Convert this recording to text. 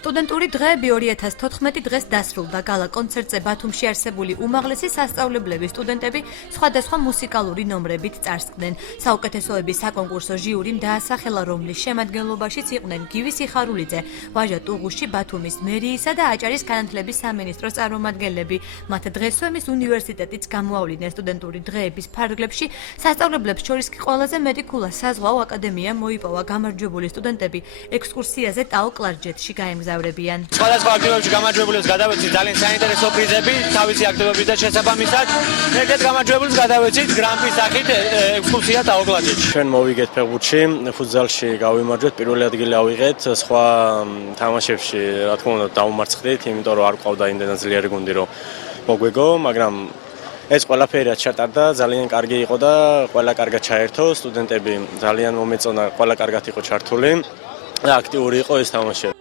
სტუდენტური დღეები 2014 დღეს დასრულდა. გალა კონცერტზე ბათუმში არსებული უმაღლესი სასწავლებლების სტუდენტები სხვადასხვა მუსიკალური ნომრებით წარსდგნენ. საუკეთესოების საკონკურსო ჟიურიმ დაასახელა, რომლის შემადგენლობაშიც იყვნენ გივი სიხარულიძე, ვაჟა ტუღუში, ბათუმის მერიისა და აჭარის განათლების სამინისტროს წარმომადგენლები. მათ დღესვემის უნივერსიტეტიც გამოავლინეს სტუდენტური დღეების ფარგლებში. სასწავლებლებს შორის კი ყველაზე მეტი ქულა საზღვაო აკადემიამ მოიპოვა. გამარჯვებული სტუდენტები ექსკურსიაზე ტაო კლარჯეთში გაემგზავრებიან. სხვადასხვა აქტივობებში გამარჯვებულებს გადავეცით ძალიან საინტერესო პრიზები თავისი აქტივობის და შესაბამისად. ერთ გამარჯვებულს გადავეცით გრან-პრის სახით ექსკურსია ტაო კლარჯეთში. ჩვენ მოვიგეთ ფეხბურთში, ფუტზალში გავიმარჯვეთ, პირველი ადგილი ავიღეთ, სხვა თამაშებში რა თქმა უნდა დავუმარცხდით, იმიტომ რომ არ ყავდა იმდენად ძლიერი გუნდი რომ მოგვეგო, მაგრამ ეს ყველაფერია ჩატარდა, ძალიან კარგი იყო და ყველა კარგად ჩაერთო, სტუდენტები ძალიან მომეწონა, ყველა კარგად იყო ჩართული და აქტიური იყო ეს თამაშები.